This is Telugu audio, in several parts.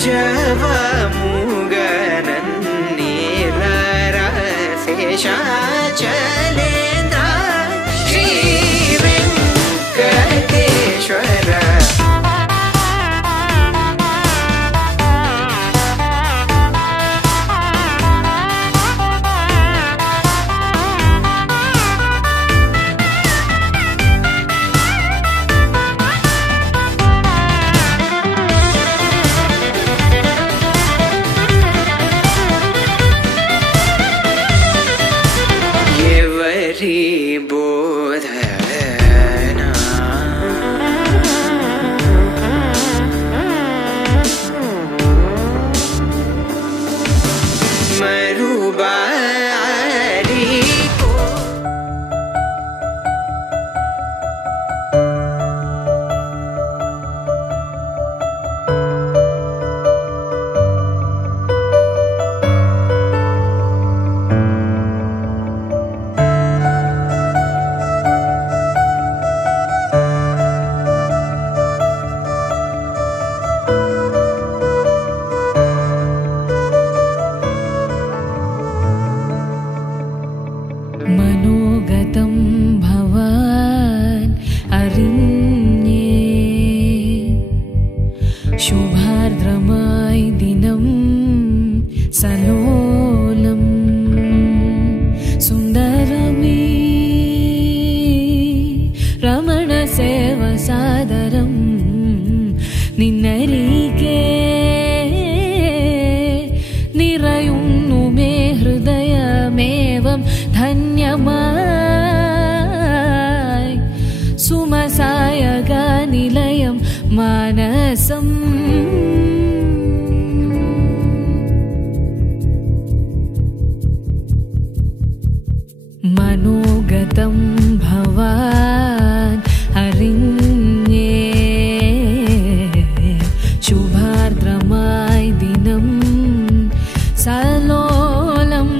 जवमुगनन्नीलरसेशाचलेन्द्र श्रीवेङ्कटेश्वर बोधना मरुबारी को मनोगतं भवान् अरिण्ये शुभार्द्रमाय दिनं सलोलं सुन्दरमी रमणसेवसादरं निन्नरिके निरयुन्नु मे हृदयमेवं धन्यमाय सुमसायगानिलयं मानसम् मनोगतं भवान् अरिण्ये शुभार्द्रमाय दिनं सलोलम्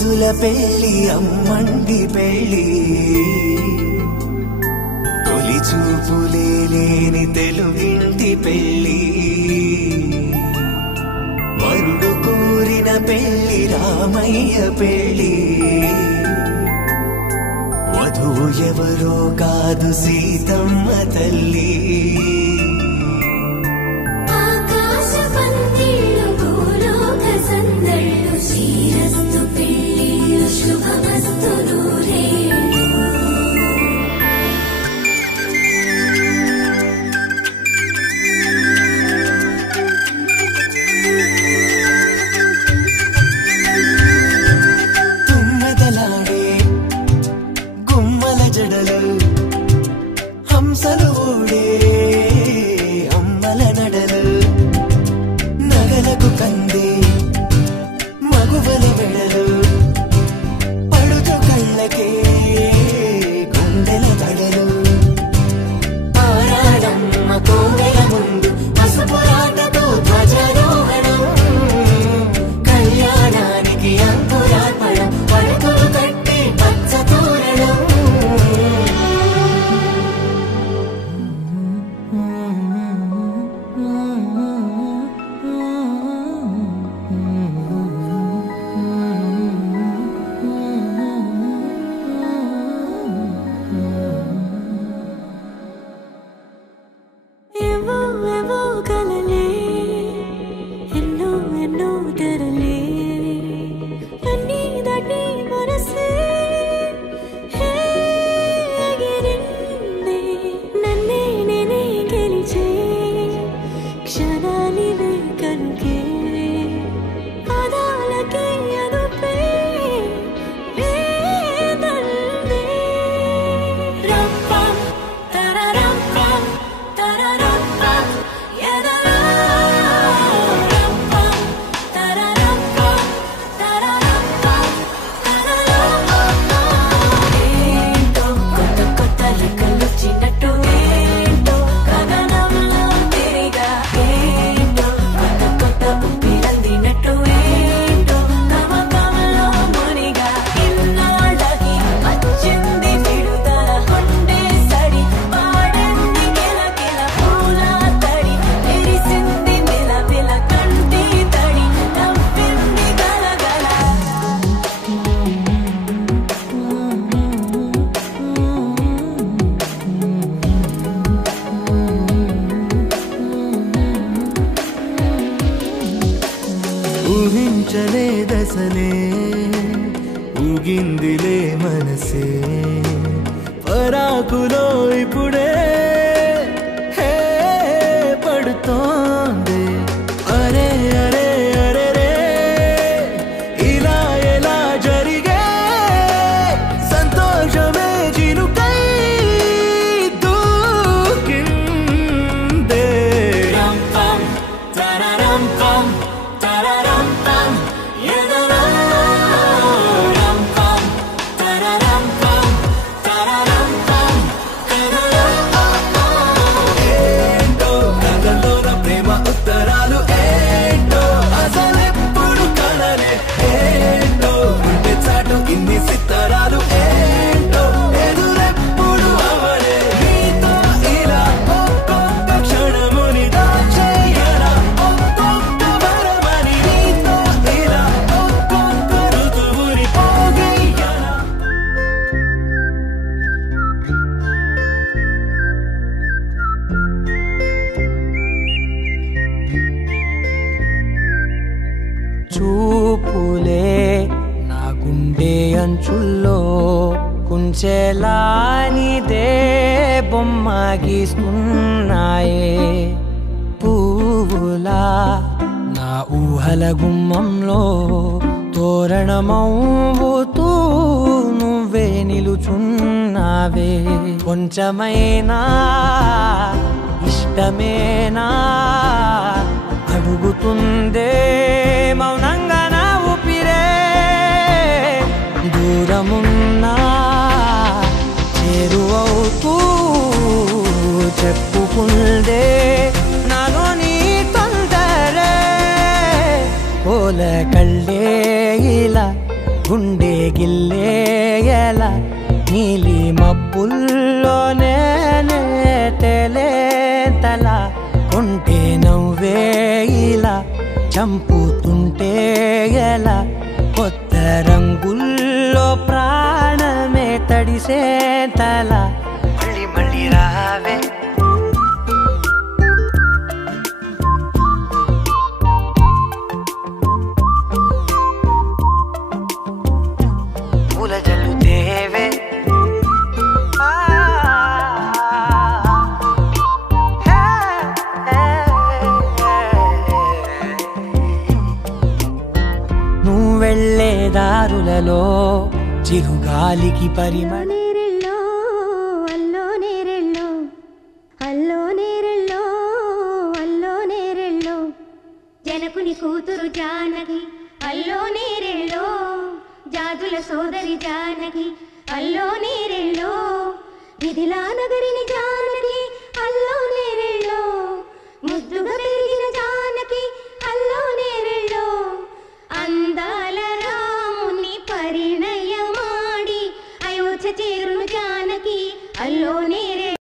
రోజుల పెళ్లి అమ్మండి పెళ్లి తొలి చూపులే లేని తెలుగింటి పెళ్లి వరుడు కోరిన పెళ్లి రామయ్య పెళ్లి వధువు ఎవరో కాదు సీతమ్మ తల్లి ఆకాశ పందిళ్ళు భూలోక సందళ్ళు శ్రీరస్తు పెళ్లిళ్ళు శుభమస్తు నూరేళ్ళు తుమ్మెదలాడే గుమ్మల జడలు హంసలు ఊడే అమ్మల నడలు నగలకు కందే మగువల వెడలు పడుచు కళ్ళకే గుండెల తడలు పారాడమ్మ కోవెల ముందు పసుపు రాటతో ధ్వజారోహణం కళ్యాణానికి అంకురార్పణం పడకలు కట్టి పచ్చ తోరణం ఏవో ఏవో కలలే ఎన్నో ఎన్నో తెరలే అన్నీ దాటి మనసే హే ఎగిరిందే నన్నే నేనే గెలిచే క్షణాలివే కనుకే పాదాలకే అదుపే వేదల్వే రంపం తరరంపం తరరంపం ఎదలా రంపం తరరంపం తరరంపం ఏంటో కొత్త కొత్త లెక్కలొచ్చినట్టు ఏంటో గగనంలో తిరిగా ఏంటో కొత్త కొత్త ఉప్పిరందినట్టు ఏంటో నమ్మకంలో మునిగా ఇన్నాళ్ళకి వచ్చింది విడుదల కొండే సడి పాడండి కిలకిల పూల తడి ఎరిసింది మిలమిల కంటి తడి నవ్వింది గలగల ఊహించలేదసలే ఊగిందిలే మనసే పరాకులో ఇప్పుడే హే పడుతోంది అరే అరే అరే రే ఇలా ఎలా జరిగే సంతోషమే చినుకై దూకిందే రంపం తరరంపం తరరంపం ఎదలా రంపం తరరంపం తరరంపం కదలా ఏంటో కథలోన ప్రేమ ఉత్తరాలు ఏంటో అసలెప్పుడు కనలే ఏంటో ఉంటే చాటు ఇన్ని సిత్తరాలు ఏంటో ఎదురెప్పుడు అవలే నీతో ఇలా ఒక్కొక్క క్షణముని దాచేయరా ఒక్కొక్క వరమని నీతో ఇలా ఒక్కొక్క ఋతువుని పోగేయరా చూపులే నా గుండె అంచుల్లో కుంచెలానిదే బొమ్మ గీస్తున్నాయే పువ్వులా నా ఊహల గుమ్మంలో తోరణమవుతూ నువ్వే నిలుచున్నావే కొంచెమైనా ఇష్టమేనా అడుగుతుందే మౌనంగా నా ఊపిరే దూరమున్నా చేరువవుతూ చెప్పుకుందే నాలో నీ తొందరే పోల కళ్ళే ఇలా గుండె గిల్లేయలా నీలి మబ్బుల్లోనే తేలేతలా కొంటే నవ్వేలా చంపుతుంటే ఎలా కొత్త రంగుల్లో ప్రాణమే తడిసే తల మళ్ళీ మళ్ళీ రావే పూల జల్లు దేవే నువ్వు వెళ్ళే దారులలో చిరుగాలికి పరిమళ జనకుని కూతురు జానకి అల్లో నేరెళ్ళో జాదుల సోదరి జానకి అల్లో నేరెళ్ళో మిథిలా నగరిని జానకి అల్లో నేరెళ్ళో ముద్దుగా పెరిగిన జానకి అల్లో నేరెళ్ళో అందాల రాముని పరిణయమాడి అయోధ్య చేరును జానకి అల్లో నేరెళ్ళో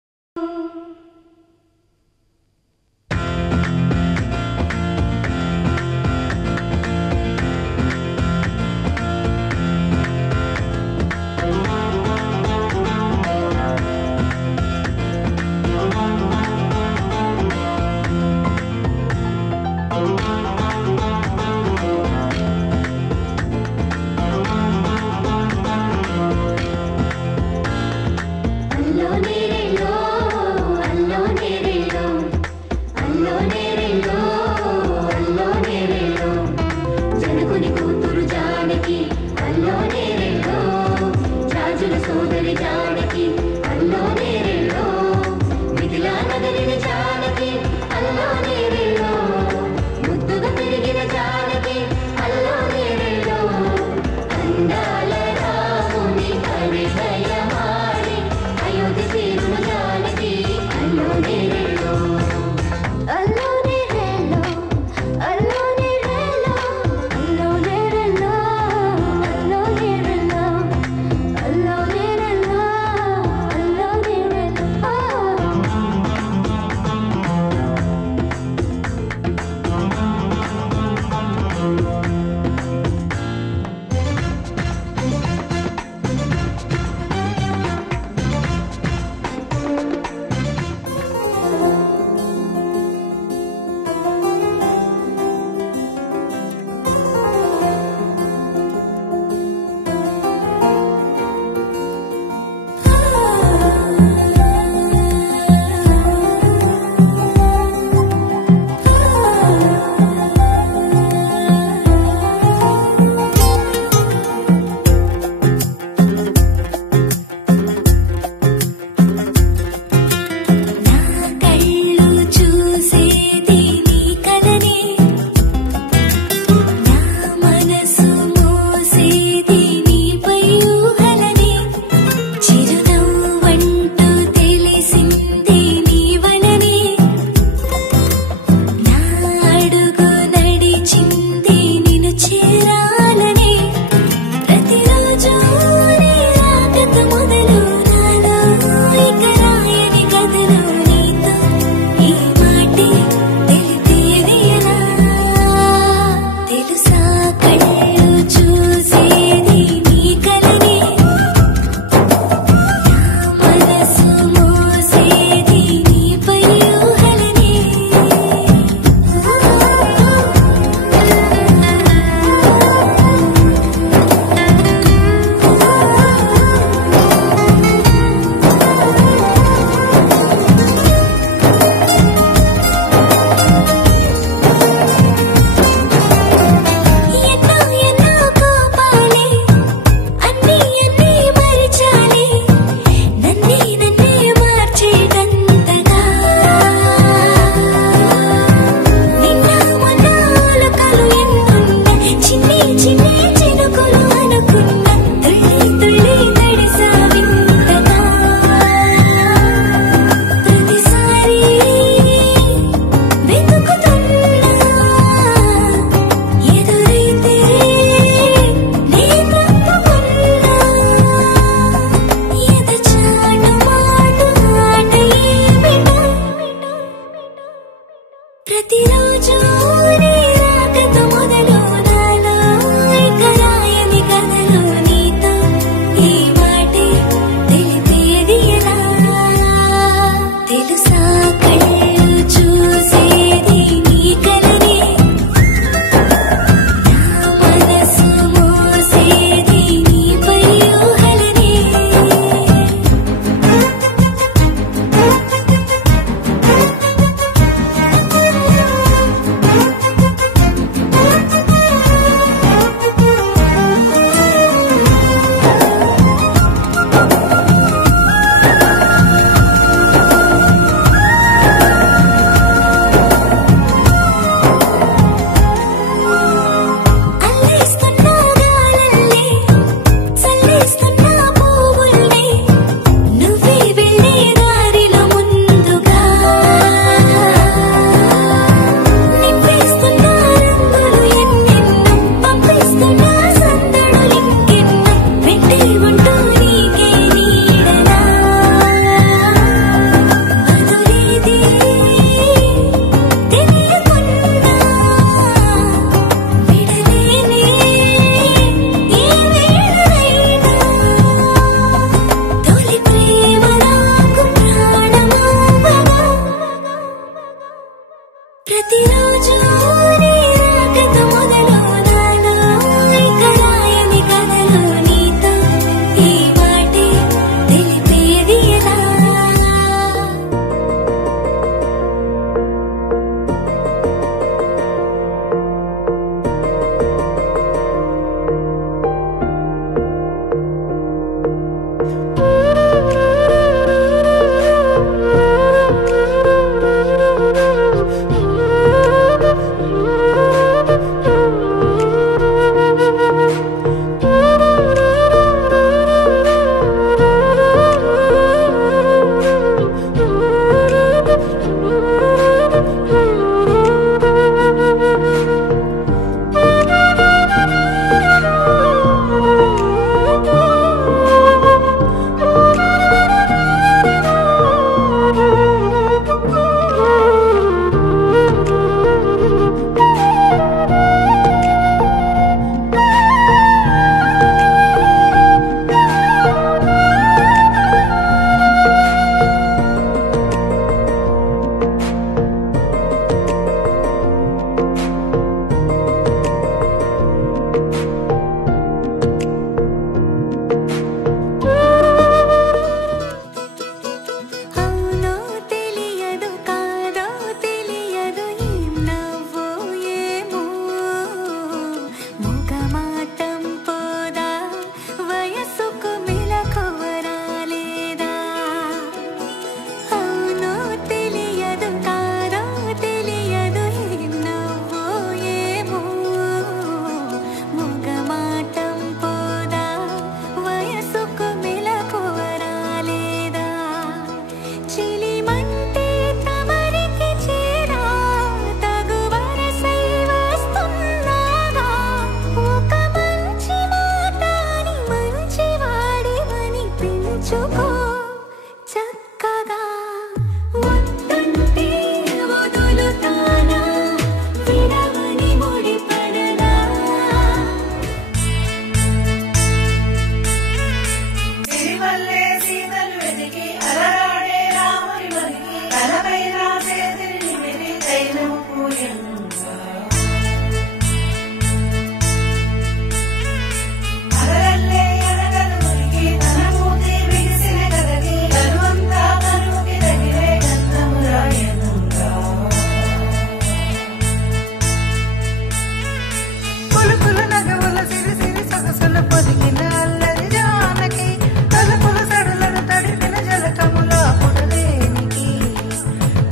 ప్రతిరోజు నీ రాకతో మొదలు నాలో ఇక రాయని కథలో నీతో ఈ మాటే తెలిపేది ఎలా తెలుసా కళ్ళు చూసేది నీ కలనే నా మనసు మోసేది నీపై ఊహలనే అల్లేస్తున్నా గాలల్లే చల్లేస్తున్నా పువ్వుల్నే నువ్వే వెళ్ళే దారిలో ముందుగా నింపేస్తున్నా రంగులు ఎన్నెన్నో పంపిస్తున్నా సందడులింకెన్నో వెంటే ఉంటూ నీకే నీడనా అదురేది తెలియకున్నా విడలేనే ఈ వేళనైనా తొలి ప్రేమ నాకు ప్రాణమవ్వగా ప్రతిరోజు నీ రాకతో మొదలు నాలో ఇక రాయని కథలో నీతో ఈ మాటే తెలిపేది ఎలా అవునో తెలియదు కాదో తెలియదు ఏం నవ్వో ఏమో మూగమాటం పోదా వయసుకు మెలకువరాలేదా అవునో తెలియదు కాదో తెలియదు ఏం నవ్వో ఏమో మూగమాటం పోదా వయసుకు మెలకువరాలేదా చిలిమంటే తమరికి చేరా తగు వరసై వస్తున్నాగా ఒక మంచి మాటని మంచివాడివని పెంచుకో చక్కగా వద్దంటే వదులుతానా విడవని ముడిపడనా సిరిమల్లె సీతలు వెతికి అలరాడే రాముని మరికి తలపై రాసే తిరిగి తైలము పూయంగా అలరల్లే ఎనగలు మురికి తన మూతి బిగిసిన కదకి తనువంతా కనుకి తగిలే గంధము రాయనుగా పులుపుల నగవుల సిరి సిరి సొగసుల పొదిగిన అల్లరి జానకి తలుపుల సడులను తడిపిన జలకముల పుడదేనికి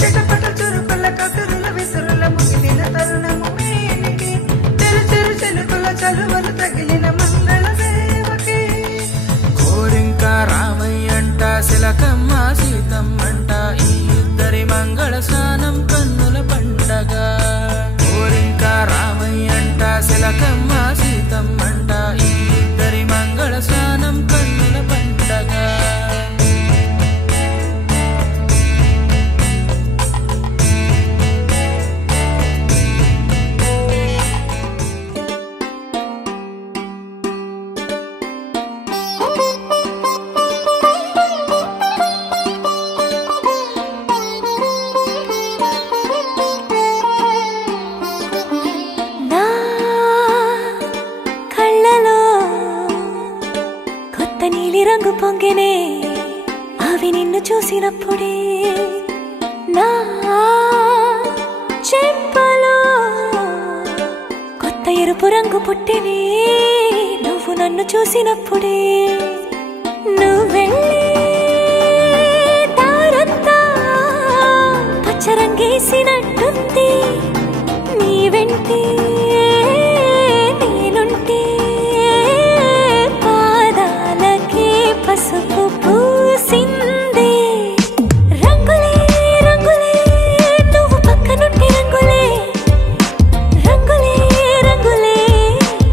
చిటపట చురుకుల కసురుల విసురుల ముగిలిన తరుణము మేనికి చెరు చెరు చెలుకుల చలువలు తగిలిన మంగళ సేవకి కోరింక రామయ్యంట శిలకమ్మ సీతమ్మంట ఈ ఇద్దరి మంగళ స్నానం కన్నుల పండగ కోరింక రామయ్యంట శిలకమ్మ సీతమ్మంట ఈ ఇద్దరి మంగళ స్నానం కన్నుల పండగ పొంగినే అవి నిన్ను చూసినప్పుడే నా చెంపలో కొత్త ఎరుపు రంగు పుట్టినే నువ్వు నన్ను చూసినప్పుడే నువ్వెళ్ళే దారంతా పచ్చరంగేసినట్టుంది నీ వెంటే నేనుంటే పాదాలకే పసుపు పూసిందే రంగులే రంగులే నువ్వు పక్కనుంటే రంగులే రంగులే రంగులే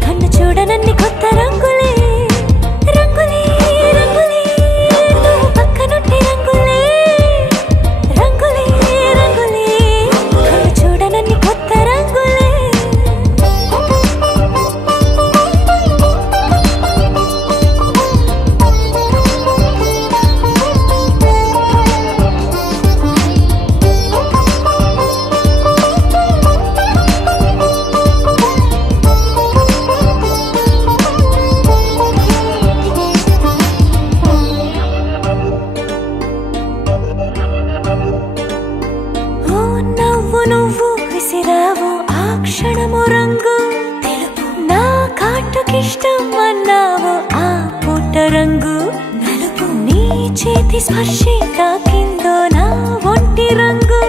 కన్ను చూడనన్ని కొత్త రంగులే రంగులే రంగులే నువ్వు పక్కనుంటే రంగులే రంగులే రంగులే కన్ను చూడనన్ని కొత్త రంగులే ఓ నవ్వు నువ్వు విసిరావు ఆ క్షణము రంగు తెలుపు నా కాటుకిష్టం అన్నావు ఆ పుట్ట రంగు నలుపు నీ చేతి స్పర్శే తాకిందో నా ఒంటి రంగు